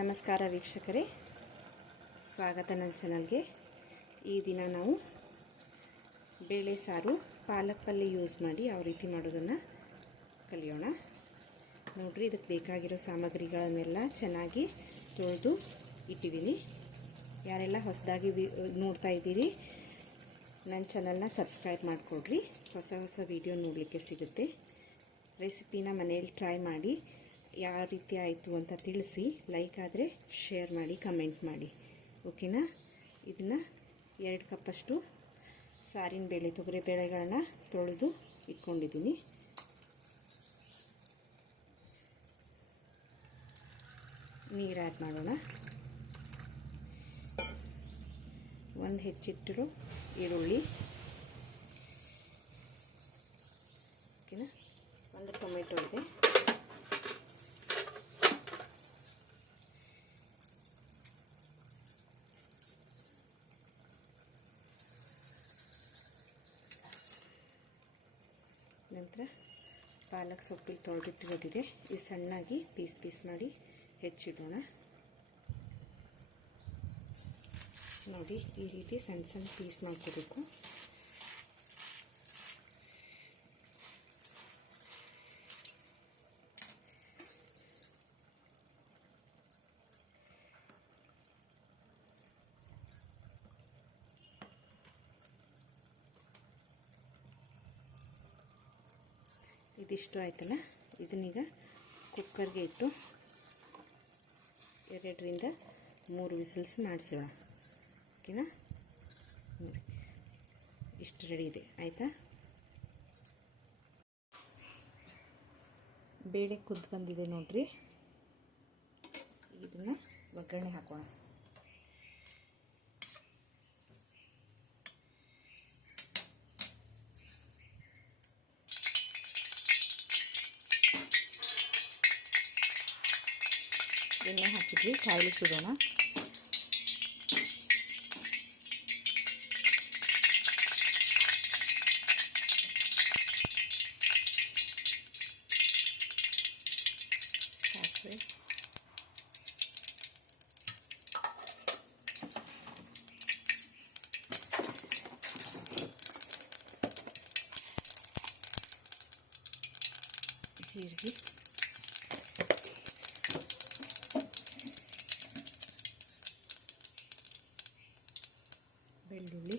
ನಮಸ್ಕಾರ ವೀಕ್ಷಕರೇ, ಸ್ವಾಗತ ನನ್ನ ಚಾನಲ್ಗೆ. ಈ ದಿನ ನಾವು ಬೇಳೆ ಸಾರು ಪಾಲಕ್ ಪಲ್ಯ ಯೂಸ್ ಮಾಡಿ ಯಾವ ರೀತಿ ಮಾಡೋದನ್ನು ಕಲಿಯೋಣ. ನೋಡ್ರಿ, ಇದಕ್ಕೆ ಬೇಕಾಗಿರೋ ಸಾಮಗ್ರಿಗಳನ್ನೆಲ್ಲ ಚೆನ್ನಾಗಿ ತೊಳೆದು ಇಟ್ಟಿದ್ದೀನಿ. ಯಾರೆಲ್ಲ ಹೊಸದಾಗಿ ನೋಡ್ತಾ ಇದ್ದೀರಿ, ನನ್ನ ಚಾನಲ್ನ ಸಬ್ಸ್ಕ್ರೈಬ್ ಮಾಡಿಕೊಡ್ರಿ. ಹೊಸ ಹೊಸ ವಿಡಿಯೋ ನೋಡಲಿಕ್ಕೆ ಸಿಗುತ್ತೆ. ರೆಸಿಪಿನ ಮನೆಯಲ್ಲಿ ಟ್ರೈ ಮಾಡಿ ಯಾವ ರೀತಿ ಆಯಿತು ಅಂತ ತಿಳಿಸಿ. ಲೈಕ್ ಆದರೆ ಶೇರ್ ಮಾಡಿ, ಕಮೆಂಟ್ ಮಾಡಿ, ಓಕೆನಾ. ಇದನ್ನು 2 ಕಪ್ಪಷ್ಟು ಸಾರಿನ ಬೇಳೆ, ತೊಗರಿ ಬೇಳೆಗಳನ್ನ ತೊಳೆದು ಇಟ್ಕೊಂಡಿದ್ದೀನಿ. ನೀರು ಆ್ಯಡ್ ಮಾಡೋಣ. ಒಂದು ಹೆಚ್ಚಿಟ್ಟಿರೋ ಈರುಳ್ಳಿ, ಓಕೆನಾ. ಒಂದು ಟೊಮೆಟೊ ಇದೆ. ನಂತರ ಪಾಲಕ್ ಸೊಪ್ಪಿಗೆ ತೊಳೆದಿಟ್ಟಿರೋದಿದೆ. ಈ ಸಣ್ಣಾಗಿ ಪೀಸ್ ಮಾಡಿ ಹೆಚ್ಚಿಡೋಣ. ನೋಡಿ, ಈ ರೀತಿ ಸಣ್ಣ ಪೀಸ್ ಮಾಡ್ಕೋಬೇಕು. ಇದಿಷ್ಟು ಆಯ್ತಲ್ಲ, ಇದನ್ನೀಗ ಕುಕ್ಕರ್ಗೆ ಇಟ್ಟು 2ರಿಂದ 3 ವಿಸಿಲ್ಸ್ ಮಾಡಿಸೋಣ, ಓಕೆನಾ. ನೋಡಿ, ಇಷ್ಟು ರೆಡಿ ಇದೆ, ಆಯಿತಾ. ಬೇಳೆ ಕುದ್ದು ಬಂದಿದೆ ನೋಡ್ರಿ. ಇದನ್ನು ಒಗ್ಗರಣೆ ಹಾಕೋಣ. ಎಣ್ಣೆ ಹಾಕಿದ್ವಿ, ಕಾಯ್ಲಿಕ್ಕೆ ಇಡೋಣ. ಸಾಸಿವೆ, ಜೀರಿಗೆ, ಬೆಳ್ಳುಳ್ಳಿ,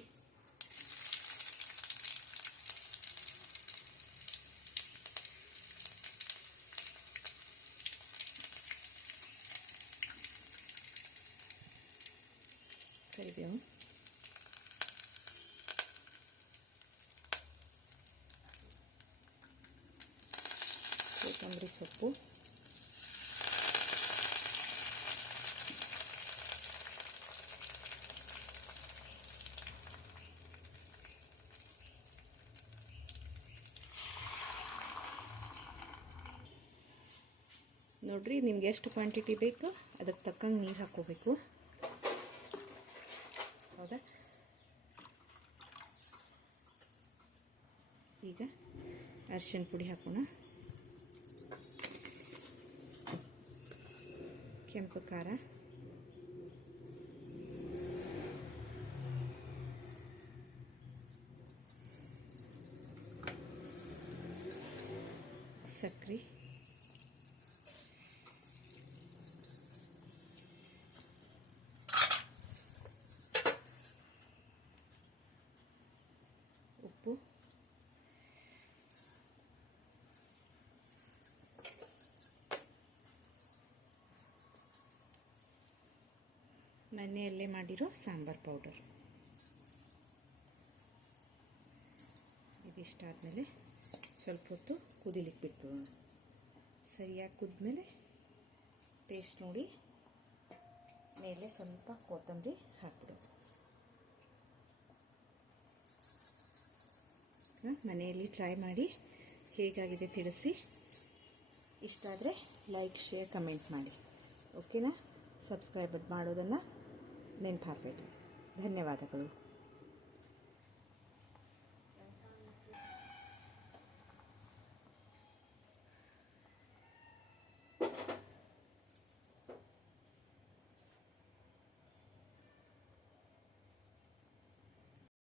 ಕರಿಬೇವು, ಕೊತ್ತಂಬರಿ ಸೊಪ್ಪು, ನೋಡ್ರಿ, ನಿಮ್ಗೆ ಎಷ್ಟು ಕ್ವಾಂಟಿಟಿ ಬೇಕು ಅದಕ್ಕೆ ತಕ್ಕಂಗೆ ನೀರು ಹಾಕ್ಕೋಬೇಕು, ಹೌದಾ. ಈಗ ಅರಿಶಿಣ ಪುಡಿ ಹಾಕೋಣ, ಕೆಂಪು ಖಾರ, ಸಕ್ಕರೆ, ಉಪ್ಪು, ಮನೆಯಲ್ಲೇ ಮಾಡಿರೋ ಸಾಂಬಾರ್ ಪೌಡರ್. ಇದಿಷ್ಟಾದಮೇಲೆ ಸ್ವಲ್ಪ ಹೊತ್ತು ಕುದಿಲಿಕ್ಕೆ ಬಿಟ್ಬಿಡೋಣ. ಸರಿಯಾಗಿ ಕುದ್ಮೇಲೆ ಟೇಸ್ಟ್ ನೋಡಿ ಮೇಲೆ ಸ್ವಲ್ಪ ಕೊತ್ತಂಬರಿ ಹಾಕ್ಬಿಡೋದು. ಮನೆಯಲ್ಲಿ ಟ್ರೈ ಮಾಡಿ ಹೇಗಾಗಿದೆ ತಿಳಿಸಿ. ಇಷ್ಟ ಆದರೆ ಲೈಕ್, ಶೇರ್, ಕಮೆಂಟ್ ಮಾಡಿ, ಓಕೆನಾ. ಸಬ್ಸ್ಕ್ರೈಬ್ ಮಾಡೋದನ್ನು ನೆನಪು ಹಾಕಬೇಡಿ. ಧನ್ಯವಾದಗಳು.